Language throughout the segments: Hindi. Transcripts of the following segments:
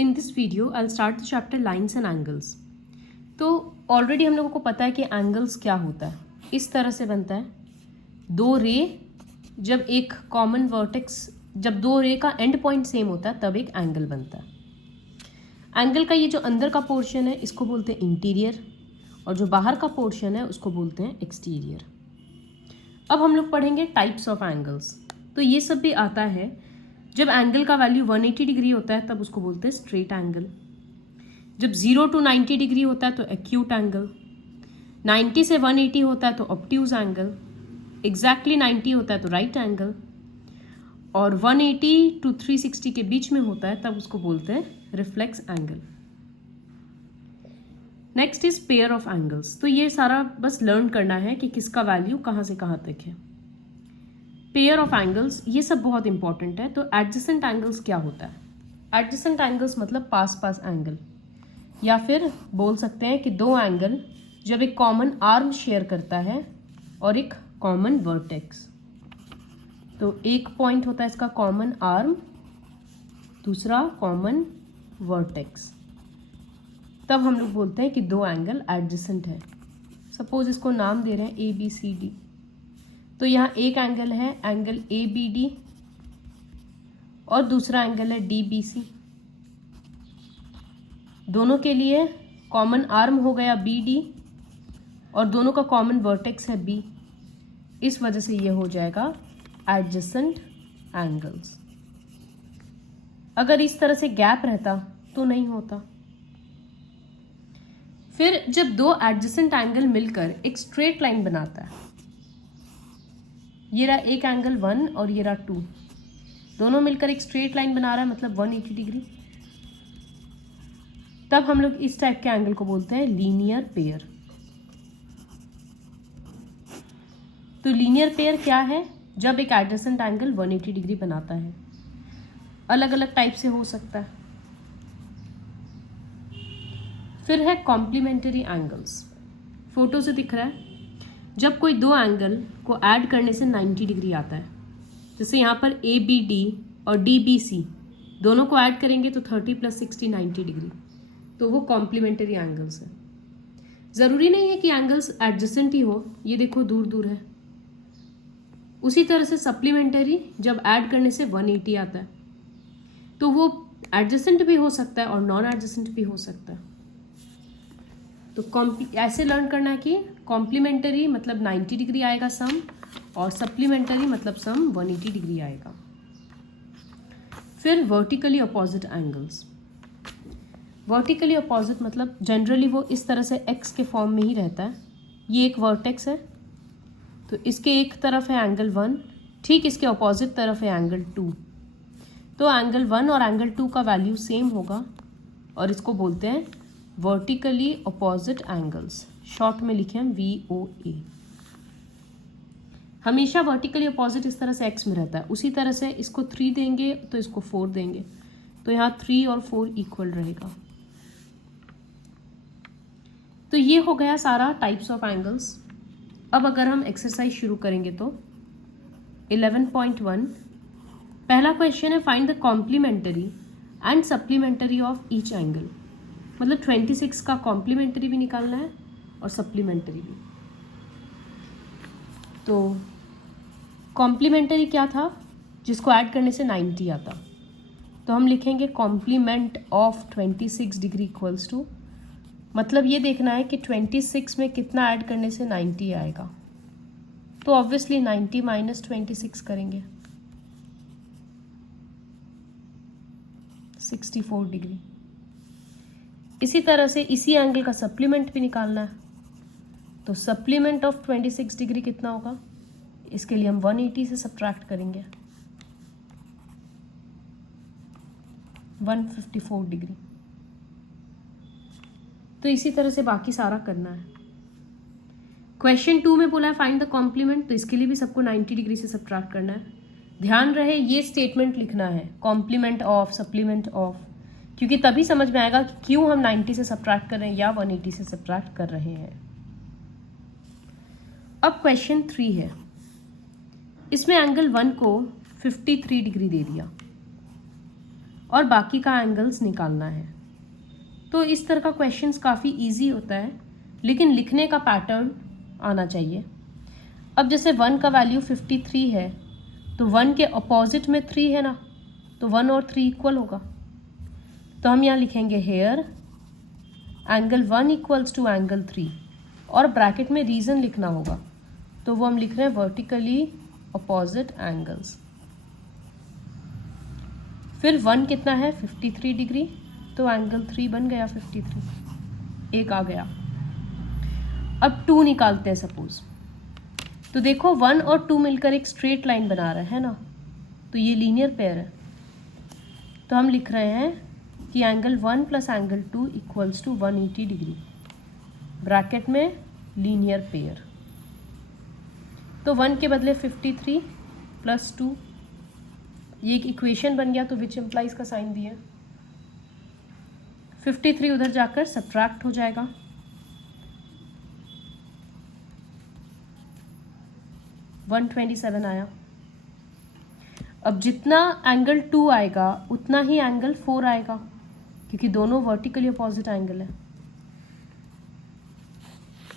In this video, I'll start the chapter lines and angles. तो ऑलरेडी हम लोगों को पता है कि एंगल्स क्या होता है. इस तरह से बनता है. दो रे जब एक कॉमन वर्टेक्स, जब दो रे का एंड पॉइंट सेम होता है तब एक एंगल बनता है. एंगल का ये जो अंदर का पोर्शन है इसको बोलते हैं इंटीरियर, और जो बाहर का पोर्शन है उसको बोलते हैं एक्सटीरियर. अब हम लोग पढ़ेंगे टाइप्स ऑफ एंगल्स. तो ये सब भी आता है. जब एंगल का वैल्यू 180 डिग्री होता है तब उसको बोलते हैं स्ट्रेट एंगल. जब 0 to 90 डिग्री होता है तो एक्यूट एंगल. 90 से 180 होता है तो ऑब्ट्यूज एंगल. एग्जैक्टली 90 होता है तो राइट एंगल. और 180 to 360 के बीच में होता है तब उसको बोलते हैं reflex angle. Next is pair of angles. तो ये सारा बस लर्न करना है कि किसका वैल्यू कहाँ से कहाँ तक है. पेयर ऑफ एंगल्स ये सब बहुत इंपॉर्टेंट है. तो एडजेसेंट एंगल्स क्या होता है? एडजेसेंट एंगल्स मतलब पास पास एंगल, या फिर बोल सकते हैं कि दो एंगल जब एक कॉमन आर्म शेयर करता है और एक कॉमन वर्टेक्स. तो एक पॉइंट होता है इसका कॉमन आर्म, दूसरा कॉमन वर्टेक्स, तब हम लोग बोलते हैं कि दो एंगल एडजेसेंट है. सपोज इसको नाम दे रहे हैं ए बी सी डी. तो यहाँ एक एंगल है एंगल ए बी डी और दूसरा एंगल है डी बी सी. दोनों के लिए कॉमन आर्म हो गया बी डी और दोनों का कॉमन वर्टेक्स है बी. इस वजह से ये हो जाएगा एडजेसेंट एंगल्स. अगर इस तरह से गैप रहता तो नहीं होता. फिर जब दो एडजेसेंट एंगल मिलकर एक स्ट्रेट लाइन बनाता है, ये रहा एक एंगल 1 और ये रहा 2, दोनों मिलकर एक स्ट्रेट लाइन बना रहा है मतलब 180 डिग्री, तब हम लोग इस टाइप के एंगल को बोलते हैं लीनियर पेयर. तो लीनियर पेयर क्या है? जब एक एडजेसेंट एंगल 180 डिग्री बनाता है. अलग अलग टाइप से हो सकता है. फिर है कॉम्प्लीमेंट्री एंगल्स. फोटो से दिख रहा है जब कोई दो एंगल को ऐड करने से 90 डिग्री आता है. जैसे यहाँ पर ए बी डी और डी बी सी दोनों को ऐड करेंगे तो 30 + 60 90 डिग्री. तो वो कॉम्प्लीमेंट्री एंगल्स है. ज़रूरी नहीं है कि एंगल्स एडजेसेंट ही हो. ये देखो दूर दूर है. उसी तरह से सप्लीमेंटरी जब ऐड करने से 180 आता है तो वो एडजेसेंट भी हो सकता है और नॉन एडजेसेंट भी हो सकता है. तो ऐसे लर्न करना है कि कॉम्प्लीमेंटरी मतलब 90 डिग्री आएगा सम, और सप्लीमेंटरी मतलब सम 180 डिग्री आएगा. फिर vertically opposite angles. Vertically opposite मतलब जनरली वो इस तरह से एक्स के फॉर्म में ही रहता है. ये एक वर्टेक्स है तो इसके एक तरफ है एंगल 1, ठीक इसके अपोजिट तरफ है एंगल 2. तो एंगल 1 और एंगल 2 का वैल्यू सेम होगा और इसको बोलते हैं वर्टिकली अपोजिट एंगल्स. शॉर्ट में लिखे हम VOA. हमेशा वर्टिकली अपोजिट इस तरह से एक्स में रहता है. उसी तरह से इसको 3 देंगे तो इसको 4 देंगे, तो यहाँ 3 और 4 इक्वल रहेगा. तो ये हो गया सारा टाइप्स ऑफ एंगल्स. अब अगर हम एक्सरसाइज शुरू करेंगे तो 11.1 पहला क्वेश्चन है find the complementary and supplementary of each angle. मतलब 26 का कॉम्प्लीमेंटरी भी निकालना है और सप्लीमेंटरी भी. तो कॉम्प्लीमेंटरी क्या था? जिसको ऐड करने से 90 आता. तो हम लिखेंगे complement of 26 degree equals to, मतलब ये देखना है कि 26 में कितना ऐड करने से 90 आएगा. तो ऑब्वियसली 90 - 26 करेंगे 64 डिग्री. इसी तरह से इसी एंगल का सप्लीमेंट भी निकालना है. तो सप्लीमेंट ऑफ 26 डिग्री कितना होगा? इसके लिए हम 180 से सब्ट्रैक्ट करेंगे 154 डिग्री. तो इसी तरह से बाकी सारा करना है. क्वेश्चन 2 में बोला है फाइंड द कॉम्प्लीमेंट, तो इसके लिए भी सबको 90 डिग्री से सब्ट्रैक्ट करना है. ध्यान रहे ये स्टेटमेंट लिखना है कॉम्प्लीमेंट ऑफ, सप्लीमेंट ऑफ, क्योंकि तभी समझ में आएगा कि क्यों हम 90 से सब्ट्रैक्ट कर रहे हैं या 180 से सब्ट्रैक्ट कर रहे हैं. अब क्वेश्चन 3 है. इसमें एंगल 1 को 53 डिग्री दे दिया और बाकी का एंगल्स निकालना है। तो इस तरह का क्वेश्चंस काफ़ी इजी होता है, लेकिन लिखने का पैटर्न आना चाहिए। अब जैसे 1 का वैल्यू 53 है, तो 1 के अपोजिट में 3 है ना, तो 1 और 3 इक्वल होगा। तो हम यहाँ लिखेंगे here angle 1 equals to angle 3, और ब्रैकेट में रीज़न लिखना होगा, तो वो हम लिख रहे हैं वर्टिकली अपोजिट एंगल्स। फिर 1 कितना है 53 डिग्री, तो एंगल 3 बन गया 53, एक आ गया। अब 2 निकालते हैं सपोज, तो देखो 1 और 2 मिलकर एक स्ट्रेट लाइन बना रहा है ना, तो ये लीनियर पेयर है। तो हम लिख रहे हैं कि angle 1 plus angle 2 equals to 180 degree, bracket में लीनियर पेयर। तो 1 के बदले 53 प्लस 2, ये एक इक्वेशन बन गया, तो विच एम्प्लाइज का साइन दिया। 53 उधर जाकर सब्ट्रैक्ट हो जाएगा, वन 127 आया। अब जितना एंगल 2 आएगा उतना ही एंगल 4 आएगा, क्योंकि दोनों वर्टिकली अपोजिट एंगल है।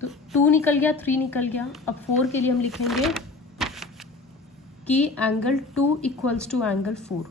तो 2 निकल गया, 3 निकल गया। अब 4 के लिए हम लिखेंगे कि एंगल 2 इक्वल्स टू एंगल 4,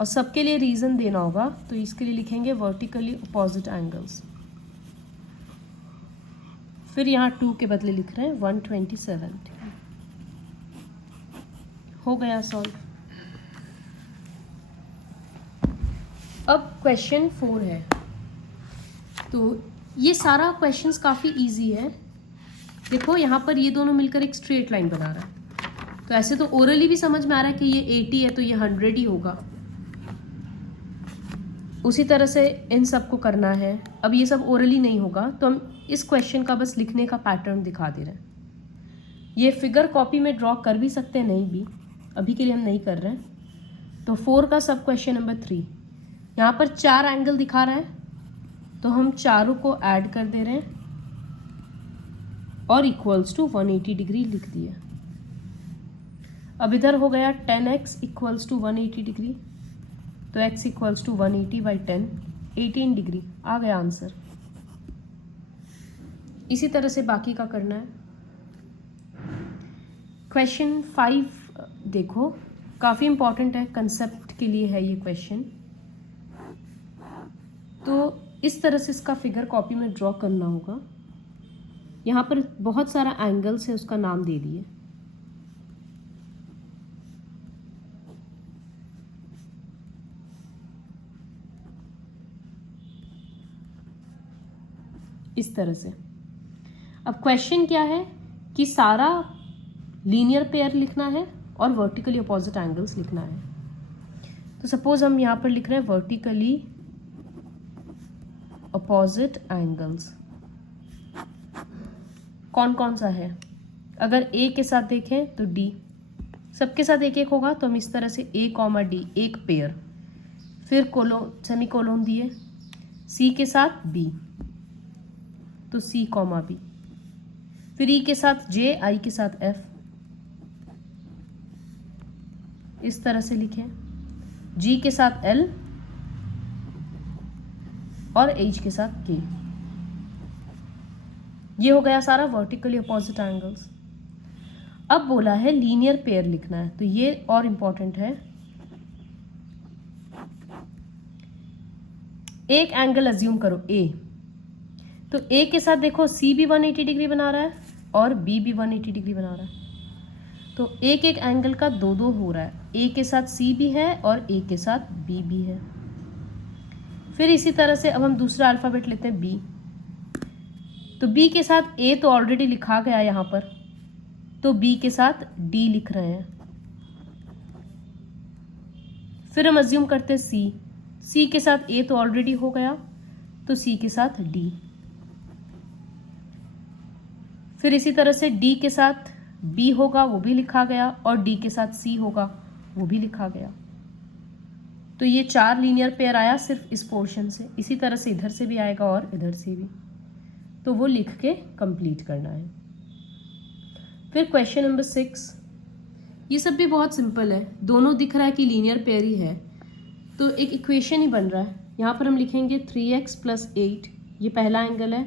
और सबके लिए रीज़न देना होगा, तो इसके लिए लिखेंगे वर्टिकली अपोजिट एंगल्स। फिर यहाँ 2 के बदले लिख रहे हैं 127, हो गया सॉल्व। अब क्वेश्चन 4 है, तो ये सारा क्वेश्चंस काफ़ी इजी है। देखो यहाँ पर ये दोनों मिलकर एक स्ट्रेट लाइन बना रहा है, तो ऐसे तो ओरली भी समझ में आ रहा है कि ये 80 है तो ये 100 ही होगा। उसी तरह से इन सब को करना है। अब ये सब ओरली नहीं होगा, तो हम इस क्वेश्चन का बस लिखने का पैटर्न दिखा दे रहे हैं। ये फिगर कॉपी में ड्रॉ कर भी सकते हैं, नहीं भी, अभी के लिए हम नहीं कर रहे हैं। तो 4 का सब क्वेश्चन नंबर 3, यहाँ पर 4 एंगल दिखा रहा है, तो हम चारों को ऐड कर दे रहे हैं और इक्वल्स टू 180 डिग्री लिख दिया। अब इधर हो गया 10x इक्वल्स टू 180 डिग्री, तो x equals to 180 by 10, 18 degree आ गया आंसर। इसी तरह से बाकी का करना है। क्वेश्चन 5 देखो, काफ़ी इंपॉर्टेंट है, कंसेप्ट के लिए है ये क्वेश्चन। तो इस तरह से इसका फिगर कॉपी में ड्रॉ करना होगा। यहाँ पर बहुत सारा एंगल्स है, उसका नाम दे दिए। इस तरह से। अब क्वेश्चन क्या है कि सारा लीनियर पेयर लिखना है और वर्टिकली अपोजिट एंगल्स लिखना है। तो सपोज हम यहाँ पर लिख रहे हैं वर्टिकली अपोजिट एंगल्स। कौन कौन सा है? अगर ए के साथ देखें तो डी, सबके साथ एक एक होगा, तो हम इस तरह से ए कॉमा डी एक पेयर, फिर सेमी कोलोन दिए। सी के साथ बी, तो सी कॉमा बी, फिर ई के साथ जे, आई के साथ एफ, इस तरह से लिखें। जी के साथ एल और एच के साथ के। ये हो गया सारा वर्टिकली अपोजिट एंगल्स। अब बोला है लीनियर पेयर लिखना है, तो ये और इंपॉर्टेंट है। एक एंगल अज्यूम करो ए, तो ए के साथ देखो सी भी 180 डिग्री बना रहा है और बी भी 180 डिग्री बना रहा है, तो एक एक एंगल का 2-2 हो रहा है। ए के साथ सी भी है और ए के साथ बी भी है। फिर इसी तरह से अब हम दूसरा अल्फ़ाबेट लेते हैं बी, तो बी के साथ ए तो ऑलरेडी लिखा गया यहाँ पर, तो बी के साथ डी लिख रहे हैं। फिर हम अज्यूम करते हैं सी, सी के साथ ए तो ऑलरेडी हो गया, तो सी के साथ डी। फिर इसी तरह से डी के साथ बी होगा, वो भी लिखा गया, और डी के साथ सी होगा, वो भी लिखा गया। तो ये 4 लीनियर पेयर आया सिर्फ इस पोर्शन से। इसी तरह से इधर से भी आएगा और इधर से भी, तो वो लिख के कंप्लीट करना है। फिर क्वेश्चन नंबर 6, ये सब भी बहुत सिंपल है, दोनों दिख रहा है कि लीनियर पेयर ही है। तो एक इक्वेशन ही बन रहा है। यहाँ पर हम लिखेंगे 3x + 8, ये पहला एंगल है,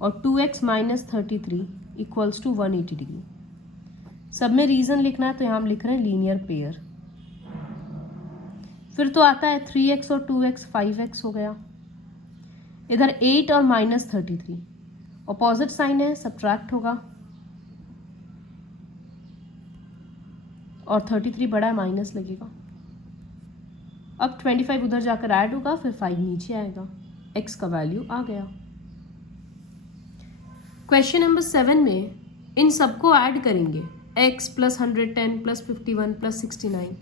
और 2x - 33 = 180 डिग्री। सब में रीज़न लिखना है, तो यहाँ हम लिख रहे हैं लीनियर पेयर। फिर तो आता है 3x और 2x 5x हो गया। इधर 8 और -33, अपोजिट साइन है, सब्ट्रैक्ट होगा, और 33 बड़ा है, माइनस लगेगा। अब 25 उधर जाकर ऐड होगा, फिर 5 नीचे आएगा, x का वैल्यू आ गया। क्वेश्चन नंबर 7 में इन सबको ऐड करेंगे, x + 110 + 51 + 69,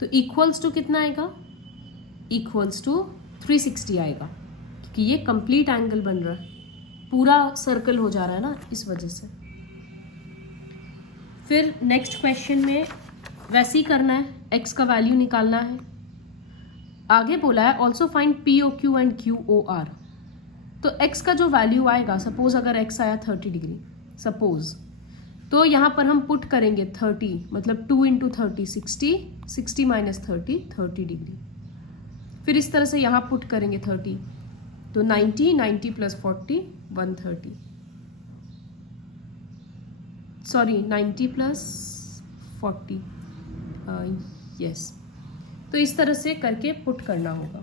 तो इक्वल्स टू कितना आएगा? इक्वल्स टू 360 आएगा, क्योंकि ये कंप्लीट एंगल बन रहा है, पूरा सर्कल हो जा रहा है ना, इस वजह से। फिर नेक्स्ट क्वेश्चन में वैसे ही करना है, x का वैल्यू निकालना है। आगे बोला है also find POQ and QOR। तो x का जो वैल्यू आएगा, सपोज अगर x आया 30 डिग्री, सपोज, तो यहाँ पर हम पुट करेंगे 30, मतलब 2 × 30 60, 60 - 30 30 डिग्री। फिर इस तरह से यहाँ पुट करेंगे 30, तो 90, 90 + 40 130, सॉरी 90 + 40, यस। तो इस तरह से करके पुट करना होगा।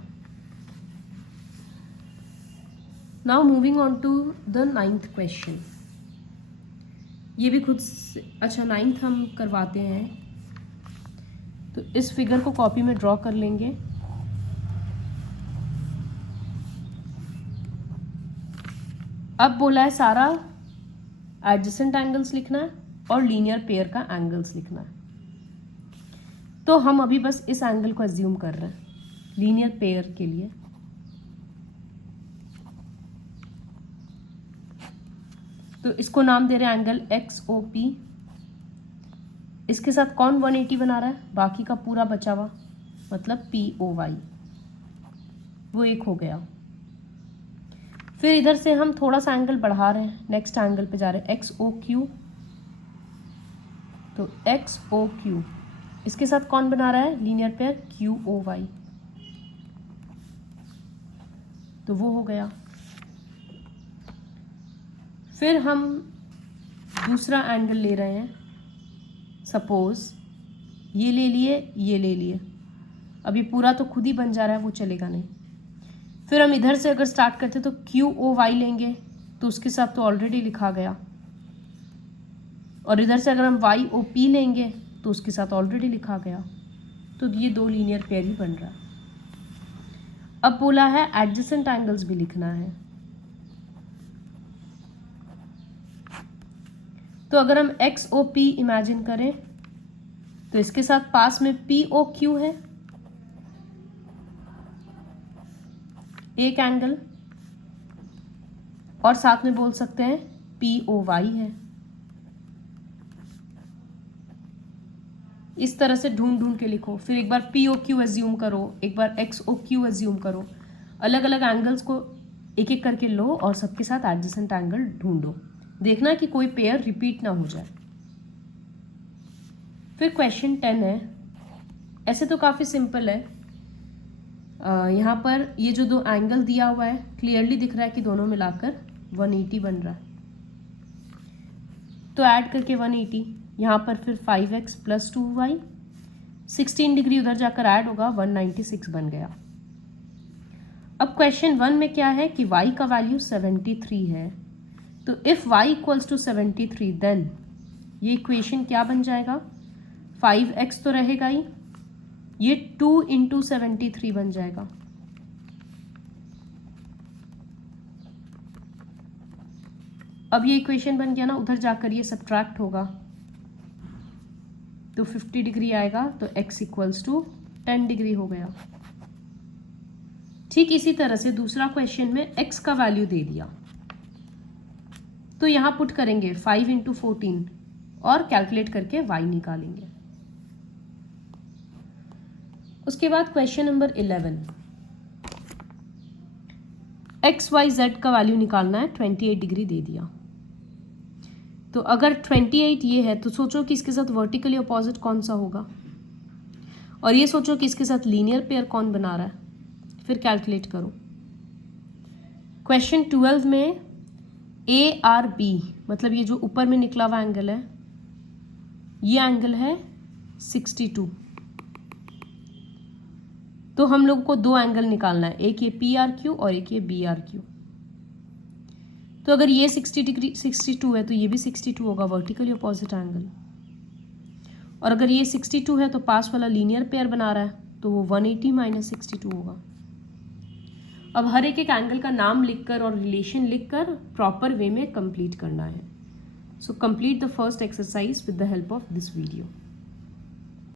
Now moving on to the 9th question. ये भी खुद से, अच्छा 9th हम करवाते हैं, तो इस फिगर को कॉपी में ड्रॉ कर लेंगे। अब बोला है सारा एडजेसेंट एंगल्स लिखना है और लीनियर पेयर का एंगल्स लिखना है। तो हम अभी बस इस एंगल को अज्यूम कर रहे हैं लीनियर पेयर के लिए। तो इसको नाम दे रहे हैं एंगल XOP। इसके साथ कौन 180 बना रहा है? बाकी का पूरा बचा हुआ, मतलब POY, वो एक हो गया। फिर इधर से हम थोड़ा सा एंगल बढ़ा रहे हैं, नेक्स्ट एंगल पे जा रहे हैं, XOQ। तो XOQ, इसके साथ कौन बना रहा है लीनियर पेयर? QOY, तो वो हो गया। फिर हम दूसरा एंगल ले रहे हैं, सपोज ये ले लिए, ये ले लिए, अभी पूरा तो खुद ही बन जा रहा है, वो चलेगा नहीं। फिर हम इधर से अगर स्टार्ट करते तो QOY लेंगे, तो उसके साथ तो ऑलरेडी लिखा गया, और इधर से अगर हम YOP लेंगे तो उसके साथ ऑलरेडी लिखा गया, तो ये दो लीनियर पेयर ही बन रहा है। अब बोला है एडजेसेंट एंगल्स भी लिखना है। तो अगर हम XOP इमेजिन करें, तो इसके साथ पास में POQ है एक एंगल, और साथ में बोल सकते हैं POY है। इस तरह से ढूंढ ढूंढ के लिखो। फिर एक बार POQ एज्यूम करो, एक बार XOQ एज्यूम करो, अलग अलग एंगल्स को एक एक करके लो और सबके साथ एडजेसेंट एंगल ढूंढो, देखना कि कोई पेयर रिपीट ना हो जाए। फिर क्वेश्चन 10 है। ऐसे तो काफ़ी सिंपल है। यहाँ पर ये जो दो एंगल दिया हुआ है, क्लियरली दिख रहा है कि दोनों मिलाकर 180 बन रहा है। तो ऐड करके 180, यहाँ पर फिर 5x + 2y, 16 डिग्री उधर जाकर ऐड होगा, 196 बन गया। अब क्वेश्चन 1 में क्या है कि y का वैल्यू 73 है। तो इफ़ y = 73, देन ये इक्वेशन क्या बन जाएगा? 5x तो रहेगा ही, ये 2 × 73 बन जाएगा। अब ये इक्वेशन बन गया ना, उधर जाकर ये सब्ट्रैक्ट होगा, तो 50 डिग्री आएगा, तो x = 10 डिग्री हो गया। ठीक इसी तरह से दूसरा क्वेश्चन में x का वैल्यू दे दिया, तो यहाँ पुट करेंगे 5 × 14 और कैलकुलेट करके y निकालेंगे। उसके बाद क्वेश्चन नंबर 11, XYZ का वैल्यू निकालना है। 28 डिग्री दे दिया, तो अगर 28 ये है, तो सोचो कि इसके साथ वर्टिकली अपोजिट कौन सा होगा। और ये सोचो कि इसके साथ लीनियर पेयर कौन बना रहा है, फिर कैलकुलेट करो। क्वेश्चन 12 में ARB मतलब ये जो ऊपर में निकला हुआ एंगल है, ये एंगल है 62। तो हम लोग को दो एंगल निकालना है, एक ये PRQ और एक ये BRQ। तो अगर ये 60 डिग्री 62 है तो ये भी 62 होगा, वर्टिकली अपोजिट एंगल। और अगर ये 62 है तो पास वाला लीनियर पेयर बना रहा है, तो वो 180 माइनस 62 होगा। अब हर एक एंगल का नाम लिखकर और रिलेशन लिखकर प्रॉपर वे में कंप्लीट करना है। So complete the first exercise with the help of this video.